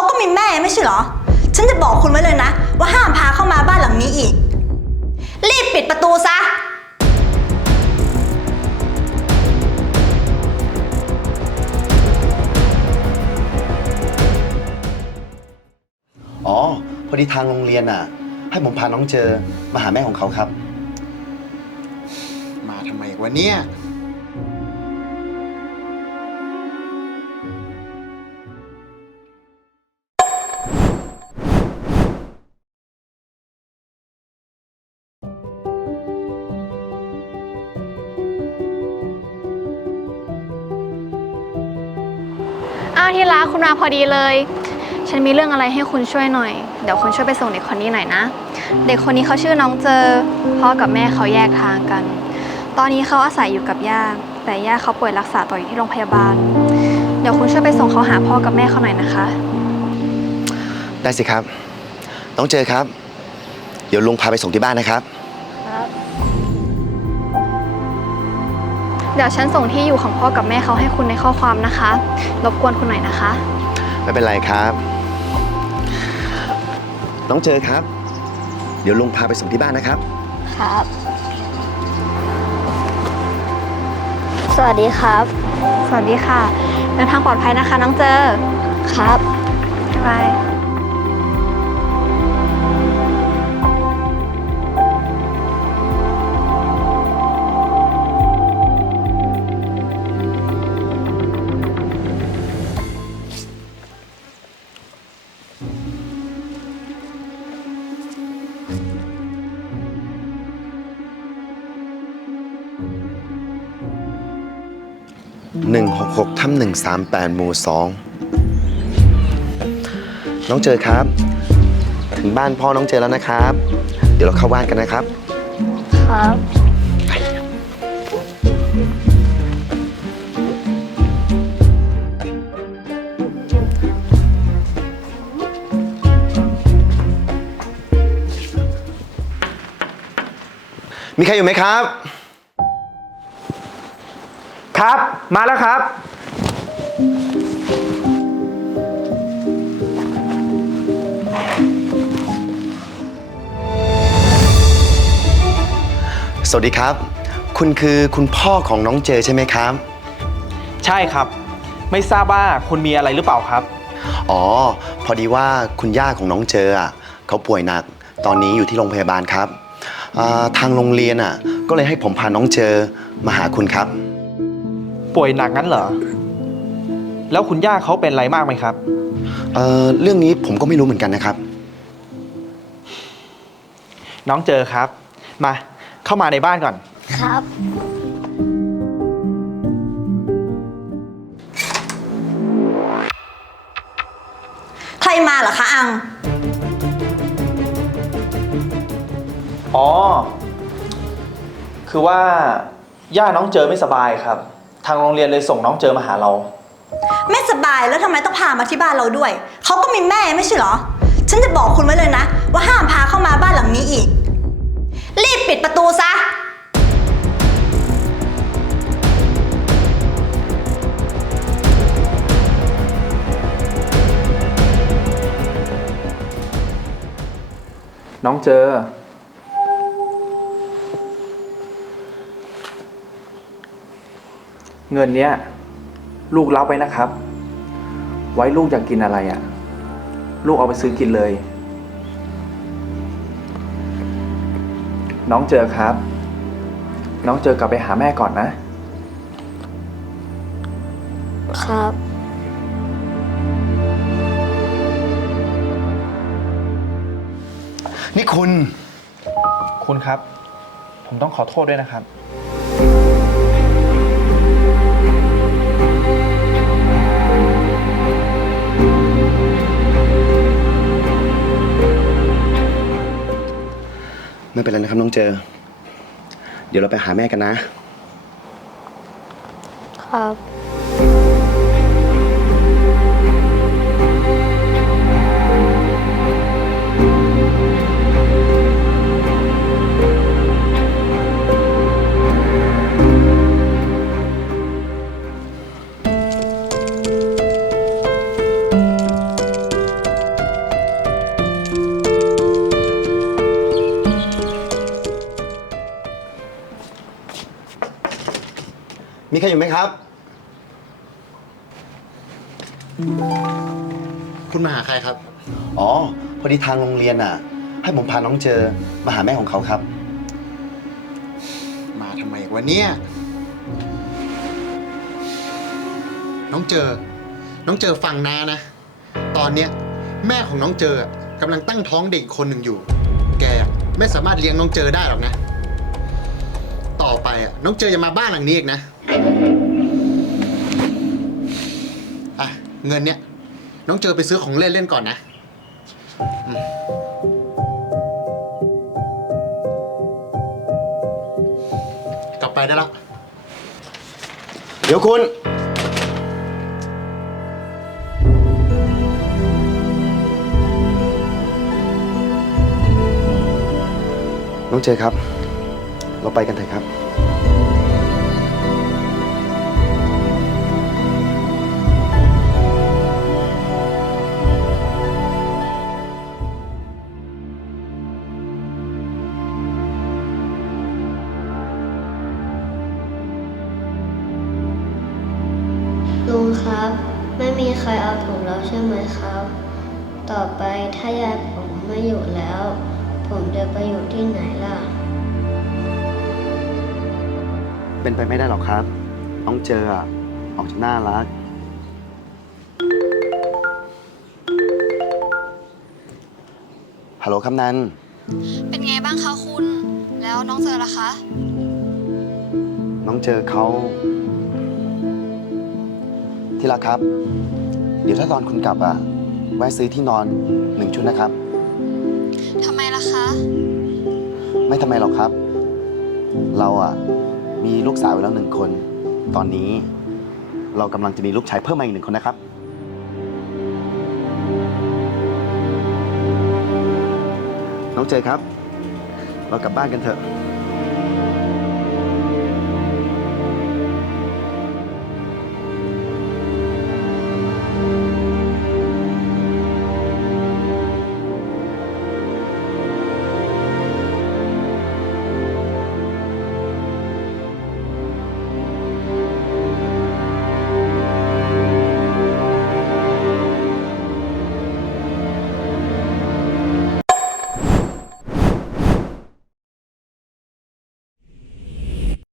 เขาก็มีแม่ไม่ใช่เหรอ ฉันจะบอกคุณไว้เลยนะ ว่าห้ามพาเข้ามาบ้านหลังนี้อีก รีบปิดประตูซะ อ๋อ พอดีทางโรงเรียนอะ ให้ผมพาน้องเจอมาหาแม่ของเขาครับ มาทำไมวะเนี่ยาวที่รักคุณมาพอดีเลย ฉันมีเรื่องอะไรให้คุณช่วยหน่อย เดี๋ยวคุณช่วยไปส่งเด็กคนนี้หน่อยนะ เด็กคนนี้เขาชื่อน้องเจอ พ่อกับแม่เขาแยกทางกัน ตอนนี้เขาอาศัยอยู่กับย่า แต่ย่าเขาป่วยรักษาต่ออยู่ที่โรงพยาบาล เดี๋ยวคุณช่วยไปส่งเขาหาพ่อกับแม่เขาหน่อยนะคะ ได้สิครับ น้องเจอครับ เดี๋ยวลุงพาไปส่งที่บ้านนะครับ เดี๋ยวฉันส่งที่อยู่ของพ่อกับแม่เขาให้คุณในข้อความนะคะ รบกวนคุณหน่อยนะคะ ไม่เป็นไรครับ น้องเจอครับ เดี๋ยวลุงพาไปส่งที่บ้านนะครับ ครับ สวัสดีครับ สวัสดีค่ะเดินทางปลอดภัยนะคะ น้องเจอ ครับ บ๊ายบาย 166ทับ138 หมู่ 2 น้องเจอครับ ถึงบ้านพ่อน้องเจอแล้วนะครับ เดี๋ยวเราเข้าบ้านกันนะครับ ครับ มีใครอยู่ไหมครับ ครับ มาแล้วครับ สวัสดีครับ คุณคือคุณพ่อของน้องเจอใช่ไหมครับ ใช่ครับ ไม่ทราบว่าคุณมีอะไรหรือเปล่าครับ อ๋อ พอดีว่าคุณย่าของน้องเจออะเขาป่วยหนัก ตอนนี้อยู่ที่โรงพยาบาลครับอ่าทางโรงเรียนอะ ก็เลยให้ผมพาน้องเจอมาหาคุณครับ ป่วยหนักงั้นเหรอ แล้วคุณย่าเขาเป็นอะไรมากไหมครับ เอ่อเรื่องนี้ผมก็ไม่รู้เหมือนกันนะครับ น้องเจอครับ มา เข้ามาในบ้านก่อน ครับ ใครมาเหรอคะอัง อ๋อ คือว่าย่าน้องเจอไม่สบายครับทางโรงเรียนเลยส่งน้องเจอมาหาเราไม่สบายแล้วทำไมต้องพามาที่บ้านเราด้วย เขาก็มีแม่ไม่ใช่เหรอ ฉันจะบอกคุณไว้เลยนะ ว่าห้ามพาเข้ามาบ้านหลังนี้อีก รีบปิดประตูซะ น้องเจอ เงินเนี้ย ลูกรับไว้นะครับ ไว้ลูกอยากกินอะไรอะ่ะ ลูกเอาไปซื้อกินเลย น้องเจอครับ น้องเจอกลับไปหาแม่ก่อนนะ ครับ นี่คุณ คุณครับ ผมต้องขอโทษด้วยนะครับ ไม่เป็นไรนะครับน้องเจอ เดี๋ยวเราไปหาแม่กันนะ ครับ ใครอยู่ไหมครับ คุณมาหาใครครับ อ๋อ พอดีทางโรงเรียนอะ ให้ผมพาน้องเจอมาหาแม่ของเขาครับ มาทำไมวะเนี่ย น้องเจอ น้องเจอฟังนานะ ตอนเนี้ยแม่ของน้องเจอกำลังตั้งท้องเด็กอีกคนหนึ่งอยู่ แกไม่สามารถเลี้ยงน้องเจอได้หรอกนะ ต่อไปอะน้องเจอจะมาบ้านหลังนี้อีกนะ เงินเนี้ยน้องเจอไปซื้อของเล่นเล่นก่อนนะ กลับไปได้ล้วเดี๋ยวคุณ น้องเจอครับ เราไปกันเถอะครับ ลุงครับ ไม่มีใครเอาผมแล้วใช่ไหมครับ ต่อไปถ้ายายผมไม่อยู่แล้ว ผมจะไปอยู่ที่ไหนล่ะ เป็นไปไม่ได้หรอกครับ น้องเจออะออกจะน่ารัก ฮัลโหลครับนัน เป็นไงบ้างคะคุณ แล้วน้องเจอล่ะคะ น้องเจอเขา ที่รักครับ เดี๋ยวถ้าตอนคุณกลับอะแวะซื้อที่นอนหนึ่งชุดนะครับ ทำไมล่ะคะ ไม่ทำไมหรอกครับ เราอะมีลูกสาวอยู่แล้วหนึ่งคน ตอนนี้เรากำลังจะมีลูกชายเพิ่มมาอีกหนึ่งคนนะครับ น้องเจอครับ เรากลับบ้านกันเถอะ